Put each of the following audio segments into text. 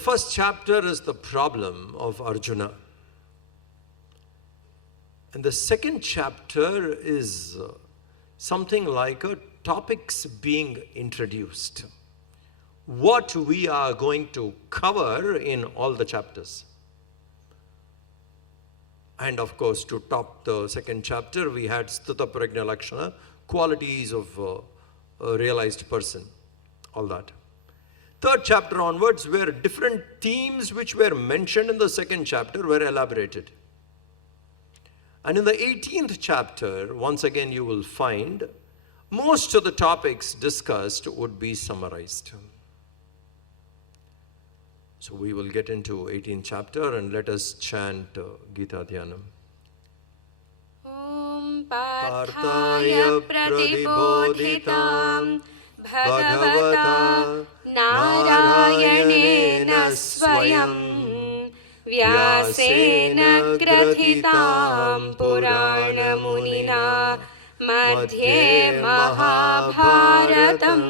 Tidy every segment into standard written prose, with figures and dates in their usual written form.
first chapter is the problem of Arjuna. And the second chapter is something like a topics being introduced. What we are going to cover in all the chapters. And of course, to top the second chapter, we had Sthita Prajna Lakshana, qualities of a realized person, all that. Third chapter onwards, where different themes which were mentioned in the second chapter were elaborated. And in the 18th chapter, once again you will find most of the topics discussed would be summarized. So we will get into 18th chapter and let us chant Gita Dhyanam. Om Parthaya Pratibodhitam Bhagavata Narayanena Swayam Vyasena Grathitam Purana Munina Madhye Mahabharatam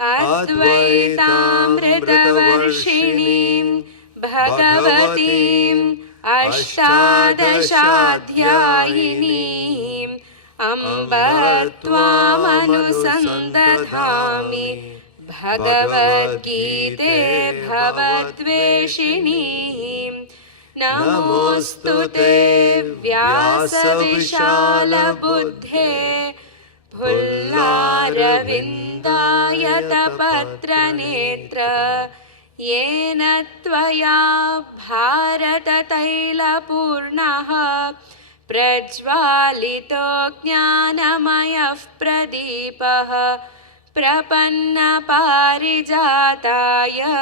Advaitamritavarshiniim Bhagavatim Ashtadashadhyayiniim Amba Tvamanusandathami Bhagavad Gita Bhavadveshiniim Namostute Vyasa Vishala Buddhe Bhullaravindayata Patra Netra Yena Tvaya Bharata Taila Purnaha Prajvalito Jnanamayah Pradipaha Prapanna Parijataya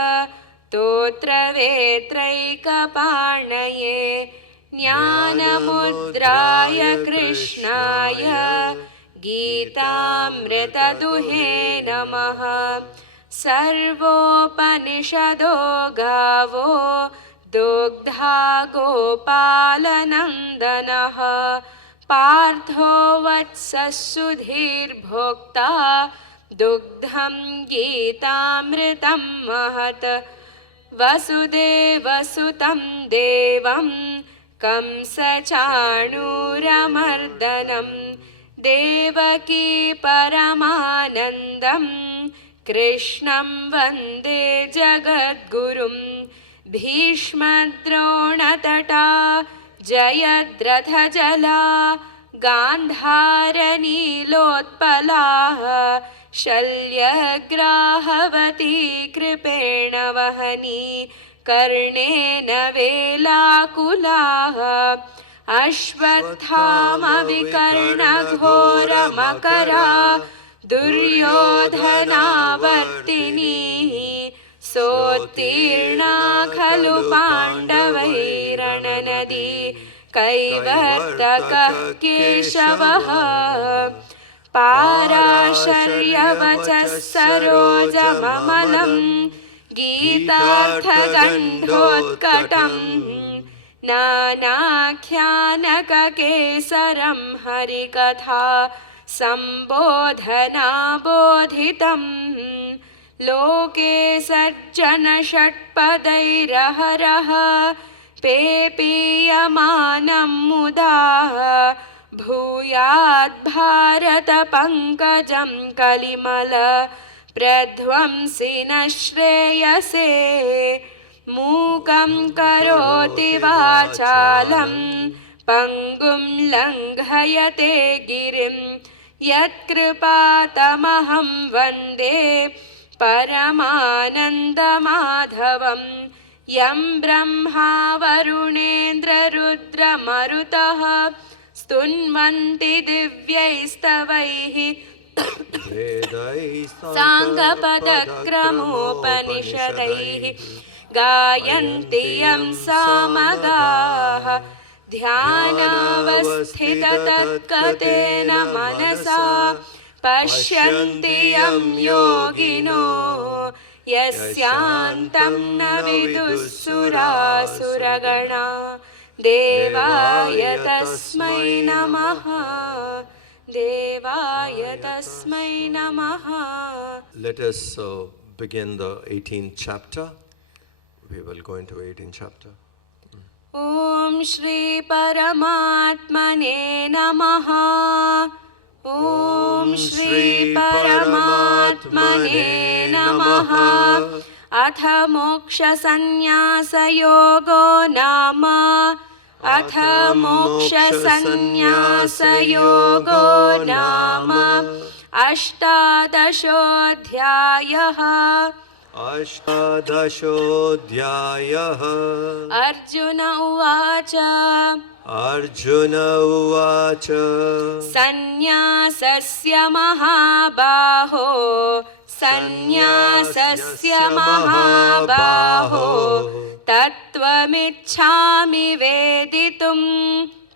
Totra Vetraika Parnaye Jnanamudraya Krishnaya Gitamrita Duhe Namaha Sarvopanishado Gavo Dugdha Gopalanandanaha Partho Vatsasudhir Bhokta Dugdham Gitamritam Mahat Vasudeva Sutam Devam Kamsa Chanuramardanam Devaki Paramanandam Krishnam Vande Jagadgurum Bhishma Dronatata Jayadratha Jala Gandhara Nilotpala Shalyagrahavati Kripena Vahani Karnena Velakulaha Ashvathama Vikarna Ghora Makara Duryodhana Vartini Sotirna Khalu Pandavairana Nadi Kaivartaka Keshavaha Parasharyavachas Saroja Mamalam Gitartha Gandhotkatam Nanakyanaka Kesaram Harikatha Sambodhana Bodhitam Loke Sajjana Shatpadairaharaha Pepiyamanam Mudaha Bhuyad Bharata Pankajam Kalimala Pradhvamsina Shreyase Mukam Karoti Vachalam Pangum Langhayate Girim Yatkripatamaham Vande Paramananda Madhavam Yam Brahma Varunendra Rudra Marutaha Stunvanti Divyaistavaihi Sangapadakramopanishadaihi Gayanti Yam Samagaha Dhyanavasthita tatkatena manasa Pashyanti Yam Yogino Yasyantam Navidussura Suragana Devaya Tasmai Namaha Devaya Tasmai Namaha. Let us begin the 18th chapter. we will go into 18th chapter. Om Shri Paramatmane Namaha. Om Shri Paramatmane Namaha. Atha Moksha Sannyasa Yogo Nama. Atha Moksha Sannyasa Yogo Nama. Ashtadashodhyayaha. Ashtadashodhyayaha. Arjuna Uvacha. Arjuna Uvacha. Sannyasasya Mahabaho. Sannyasasya Mahabaho. Tattvamichhami veditum.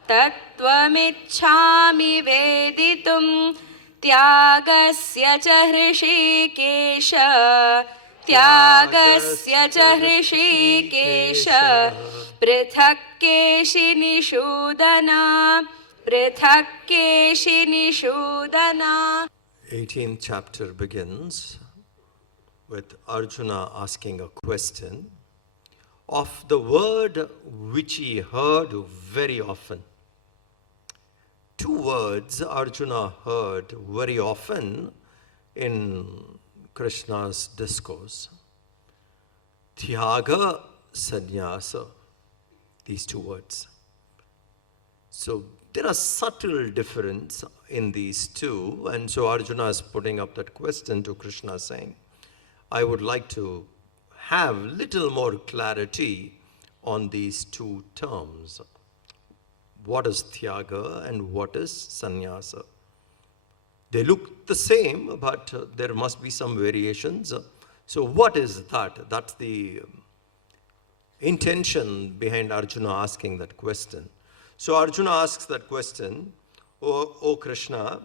Tattvamichhami veditum. Tyagasya cha hrishikesha. Tyagasya cha hrishikesha. Prithakkeshi nishudana. Prithakkeshi nishudana. 18th chapter begins with Arjuna asking a question of the word which he heard very often. Two words Arjuna heard very often in Krishna's discourse. Tyaga, sannyasa. These two words. So there are subtle difference in these two, and so Arjuna is putting up that question to Krishna saying, I would like to have little more clarity on these two terms. What is Tyaga and what is Sannyasa? They look the same, but there must be some variations. So what is that? That's the intention behind Arjuna asking that question. So Arjuna asks that question, O Krishna,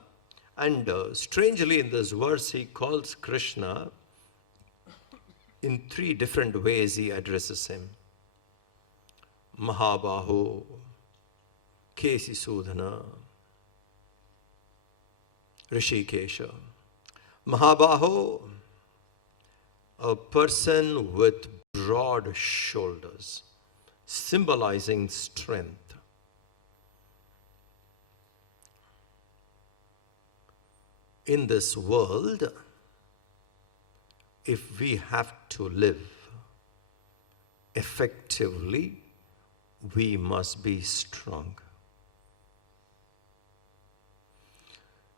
and strangely in this verse he calls Krishna in three different ways he addresses him. Mahabaho, Kesi Sudhana, Rishikesha. Mahabaho, a person with broad shoulders, symbolizing strength. In this world, if we have to live effectively, we must be strong.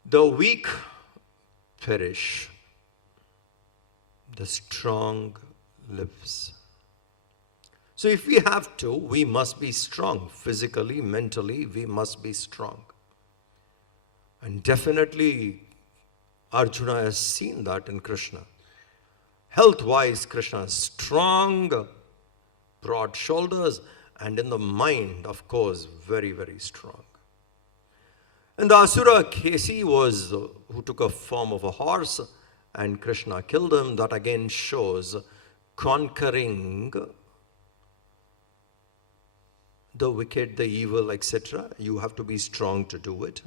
The weak perish, the strong lives. So if we have to, we must be strong. Physically, mentally, we must be strong. And definitely, Arjuna has seen that in Krishna. Health-wise, Krishna is strong, broad shoulders, and in the mind, of course, very, very strong. And the Asura Kesi was who took a form of a horse, and Krishna killed him. That again shows conquering the wicked, the evil, etc. You have to be strong to do it.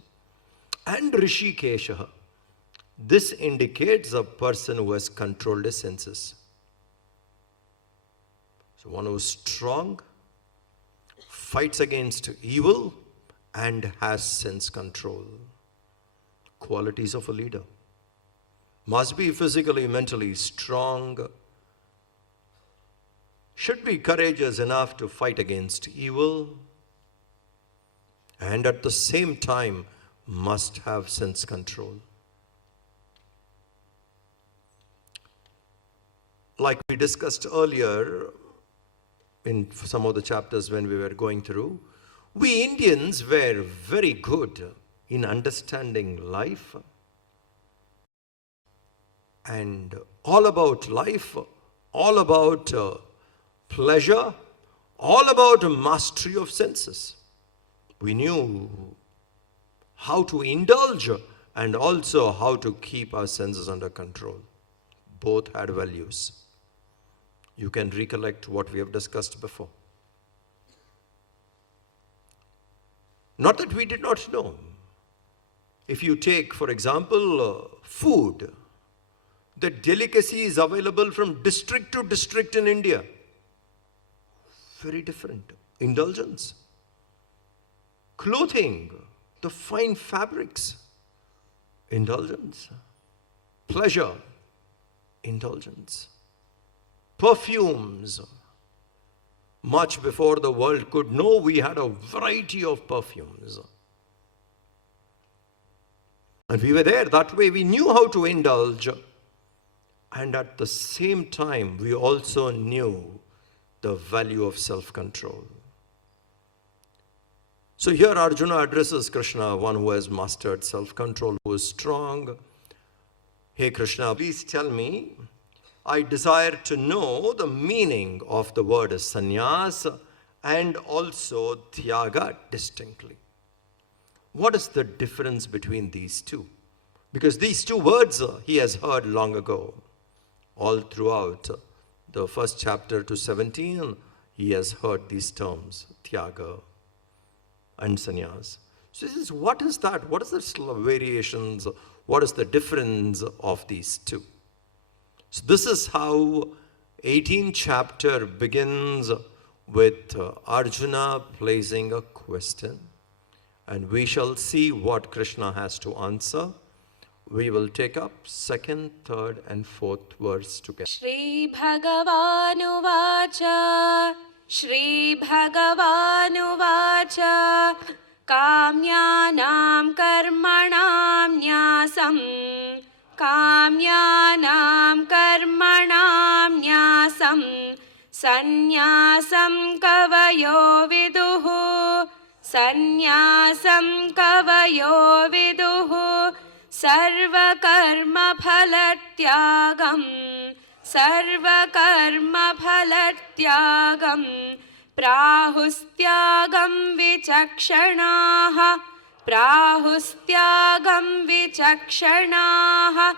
And Rishikesha. This indicates a person who has controlled his senses. So one who is strong, fights against evil, and has sense control. Qualities of a leader. Must be physically, mentally strong. Should be courageous enough to fight against evil. And at the same time, must have sense control. Like we discussed earlier in some of the chapters when we were going through, we Indians were very good in understanding life and all about life, all about pleasure, all about mastery of senses. We knew how to indulge and also how to keep our senses under control. Both had values. You can recollect what we have discussed before. Not that we did not know. If you take, for example, food, the delicacy is available from district to district in India. very different. Indulgence. Clothing, the fine fabrics, indulgence. Pleasure, indulgence. Perfumes. Much before the world could know, we had a variety of perfumes. And we were there. That way we knew how to indulge. And at the same time, we also knew the value of self-control. So here Arjuna addresses Krishna, one who has mastered self-control, who is strong. Hey Krishna, please tell me, I desire to know the meaning of the word sannyas and also tyaga distinctly. What is the difference between these two? Because these two words he has heard long ago. All throughout the first chapter to 17, he has heard these terms, tyaga and sannyas. So he says, what is that? What is the variations? What is the difference of these two? So this is how 18th chapter begins with Arjuna placing a question. And we shall see what Krishna has to answer. We will take up 2nd, 3rd and 4th verse together. Shri Bhagavanuvacha Shri Bhagavanuvacha Kamyanam karmanam nyasam Kamyanam karmanam nyasam Sannyasam kavayo viduhu Sannyasam kavayo viduhu Sarva karma phalatyagam Sarva karma phalatyagam Prahustyagam vichakshanaha Prahustyagam vichakshanaha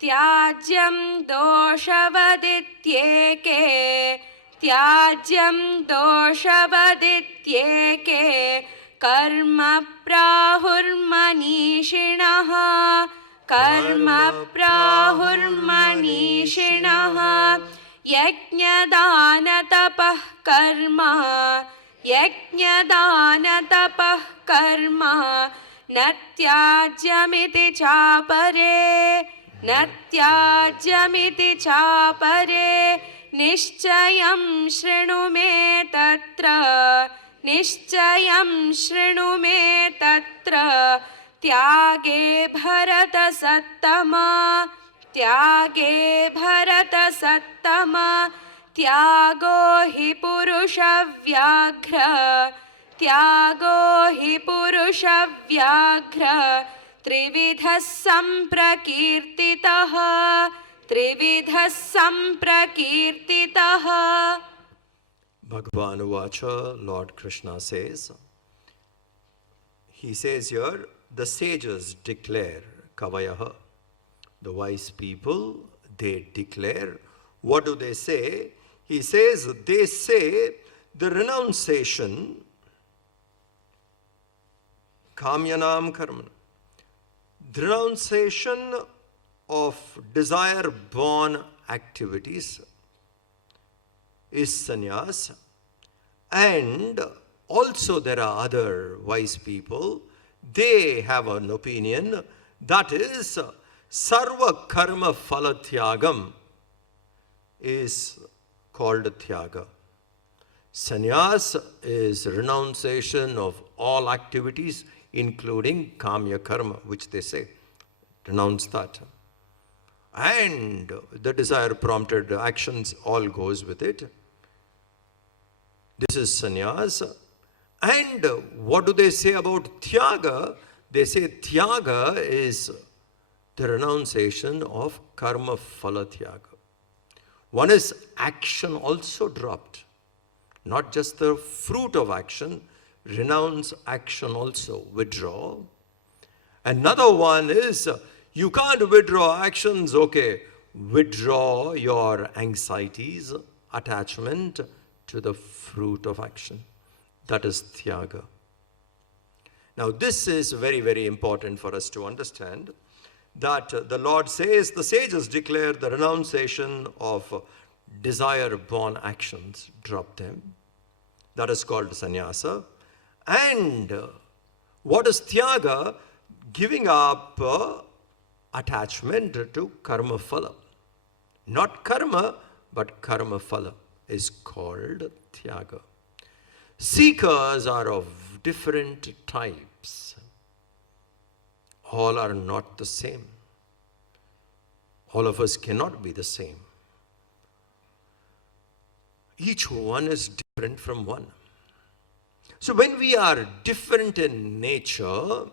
Tyajyam doshavadityeke Tyajyam doshavadityeke Karma prahurmanishinaha Karma prahurmanishinaha Yajnadana tapah karma Yajnadana tapah karma Natyajyamiti chapare Natyajyamiti chapare Nishchayam shrinu me tatra Nishchayam shrinu me tatra Tyage bharata sattama Tyage bharata sattama Tyago hi purusha vyaghra Tyago hi purusha vyaghra Trividhas samprakirtitaha Trividhas samprakirtitaha. Bhagavan Vacha, Lord Krishna says, he says here, the sages declare, Kavayaha, the wise people, they declare. What do they say? He says, they say the renunciation, Kamyanam Karma, the renunciation of desire-born activities is sannyas. And also there are other wise people, they have an opinion, that is sarva karma phala tyagam is called tyaga. Sannyas is renunciation of all activities, including kamya karma, which they say, renounce that. And the desire prompted actions all goes with it. This is sannyas. And what do they say about tyaga? They say tyaga is the renunciation of karma phala tyaga. One is action also dropped. Not just the fruit of action, renounce action also, withdraw. Another one is, you can't withdraw actions, okay, withdraw your anxieties, attachment to the fruit of action. That is tyaga. Now this is very, very important for us to understand, that the Lord says, the sages declare the renunciation of desire-born actions, drop them. That is called sannyasa. And what is tyaga? Giving up attachment to karma phala. Not karma, but karma phala is called tyaga. Seekers are of different types. All are not the same. All of us cannot be the same. Each one is different from one. So when we are different in nature,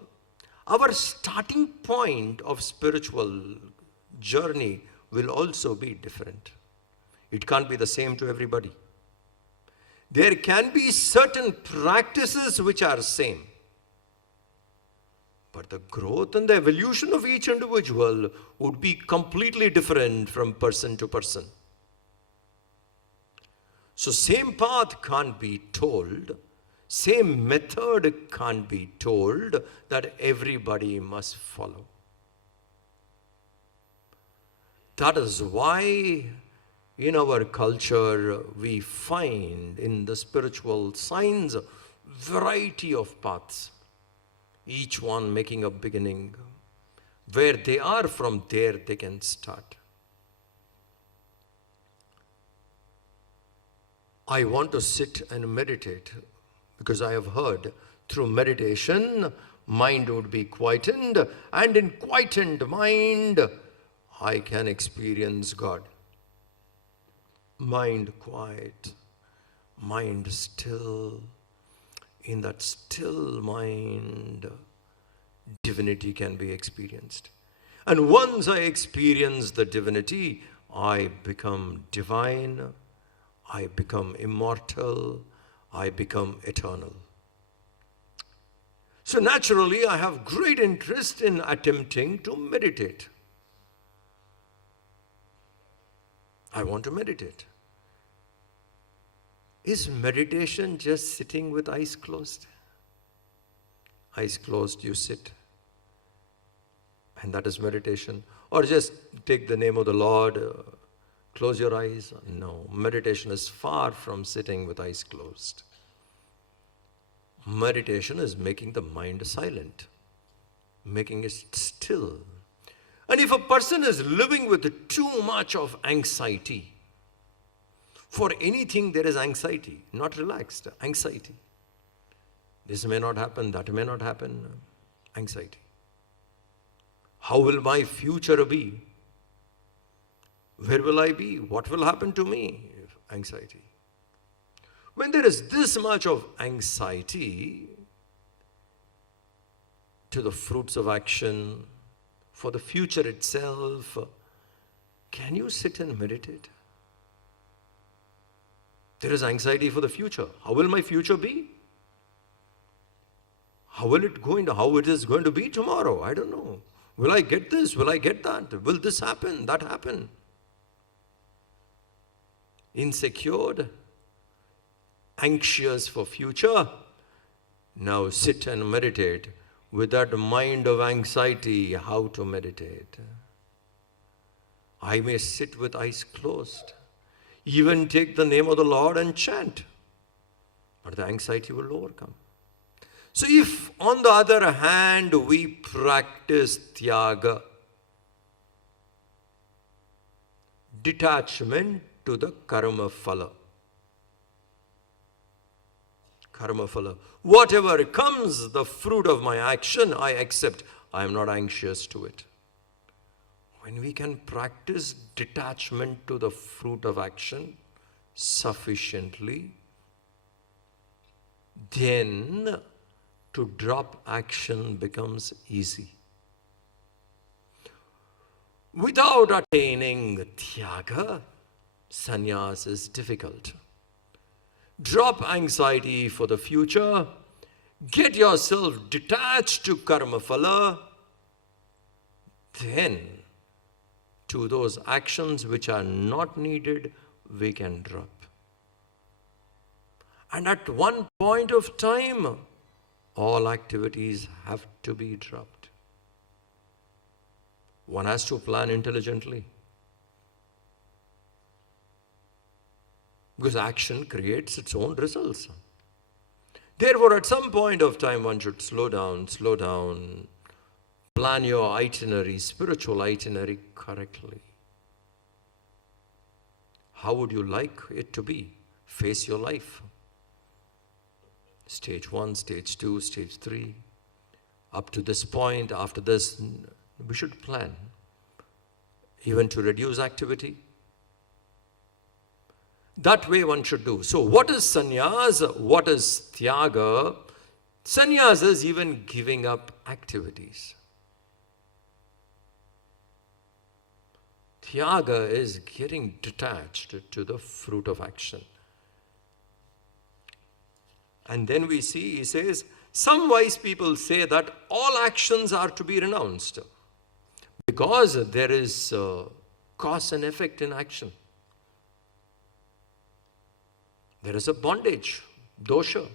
our starting point of spiritual journey will also be different. It can't be the same to everybody. There can be certain practices which are same. But the growth and the evolution of each individual would be completely different from person to person. So same path can't be told, same method can't be told that everybody must follow. That is why in our culture we find in the spiritual science variety of paths, each one making a beginning. Where they are, from there they can start. I want to sit and meditate because I have heard through meditation mind would be quietened, and in quietened mind I can experience God. Mind quiet, mind still. In that still mind, divinity can be experienced. And once I experience the divinity, I become divine, I become immortal, I become eternal. So naturally, I have great interest in attempting to meditate. I want to meditate. Is meditation just sitting with eyes closed? Eyes closed, you sit. And that is meditation. Or just take the name of the Lord, close your eyes. No, meditation is far from sitting with eyes closed. Meditation is making the mind silent, making it still. And if a person is living with too much of anxiety, for anything there is anxiety, not relaxed, anxiety. This may not happen, that may not happen, anxiety. How will my future be? Where will I be? What will happen to me? Anxiety. When there is this much of anxiety to the fruits of action, for the future itself, can you sit and meditate? There is anxiety for the future. How will my future be? How it is going to be tomorrow? I don't know. Will I get this? Will I get that? Will this happen? That happen? Insecure, anxious for future. Now sit and meditate. With that mind of anxiety, how to meditate? I may sit with eyes closed. Even take the name of the Lord and chant. But the anxiety will overcome. So if, on the other hand, we practice tyaga, detachment to the karma phala. Karma phala. Whatever comes, the fruit of my action, I accept. I am not anxious to it. When we can practice detachment to the fruit of action sufficiently, then to drop action becomes easy. Without attaining tyaga, sannyas is difficult. Drop anxiety for the future, get yourself detached to karma phala, then to those actions which are not needed, we can drop. And at one point of time, all activities have to be dropped. One has to plan intelligently. Because action creates its own results. Therefore, at some point of time, one should slow down, plan your itinerary, spiritual itinerary correctly. How would you like it to be? Face your life. Stage 1, stage 2, stage 3. Up to this point, after this, we should plan. Even to reduce activity. That way one should do. So what is sannyas? What is tyaga? Sannyas is even giving up activities. Tyaga is getting detached to the fruit of action. And then we see, he says, some wise people say that all actions are to be renounced because there is cause and effect in action. There is a bondage, dosha,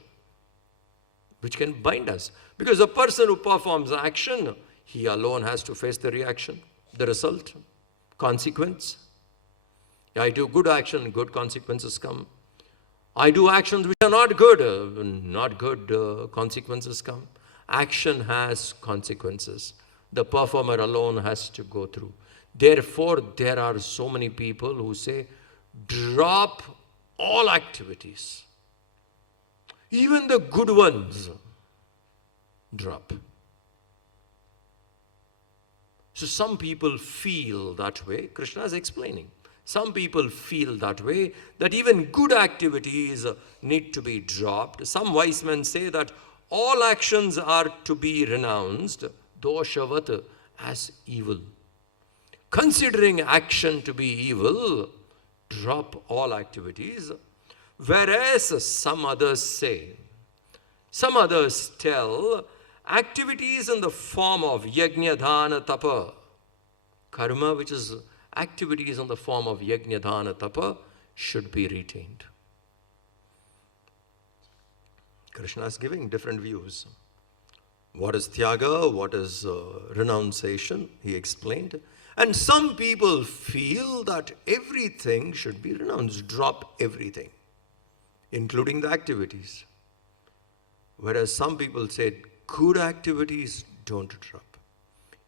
which can bind us. Because the person who performs action, he alone has to face the reaction, the result, consequence. I do good action, good consequences come. I do actions which are not good, consequences come. Action has consequences. The performer alone has to go through. Therefore, there are so many people who say, drop all activities. Even the good ones, drop. So some people feel that way. Krishna is explaining. Some people feel that way, that even good activities need to be dropped. Some wise men say that all actions are to be renounced, doshavat, as evil. Considering action to be evil, drop all activities. Whereas some others tell, activities in the form of yajna, dhana, tapa, karma, which is activities in the form of yajna, dhana, tapa, should be retained. Krishna is giving different views. What is tyaga? What is renunciation? He explained. And some people feel that everything should be renounced. Drop everything, including the activities. Whereas some people say, good activities, don't drop.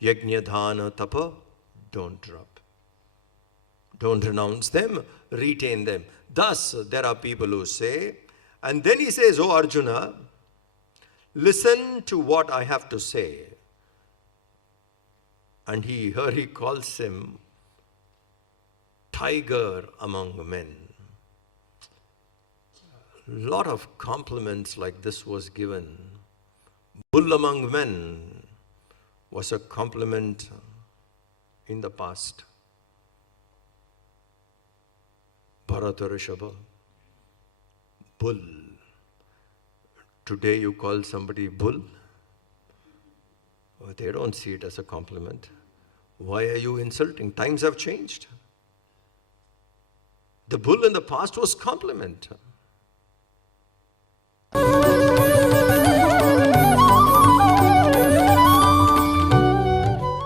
Yajna, dhana, tapa, don't drop. Don't renounce them, retain them. Thus, there are people who say, and then he says, "Oh Arjuna, listen to what I have to say." And here he calls him tiger among men. A lot of compliments like this was given. Bull among men was a compliment in the past. Bharata Rishabha, bull. Today you call somebody bull? Oh, they don't see it as a compliment. Why are you insulting? Times have changed. The bull in the past was compliment.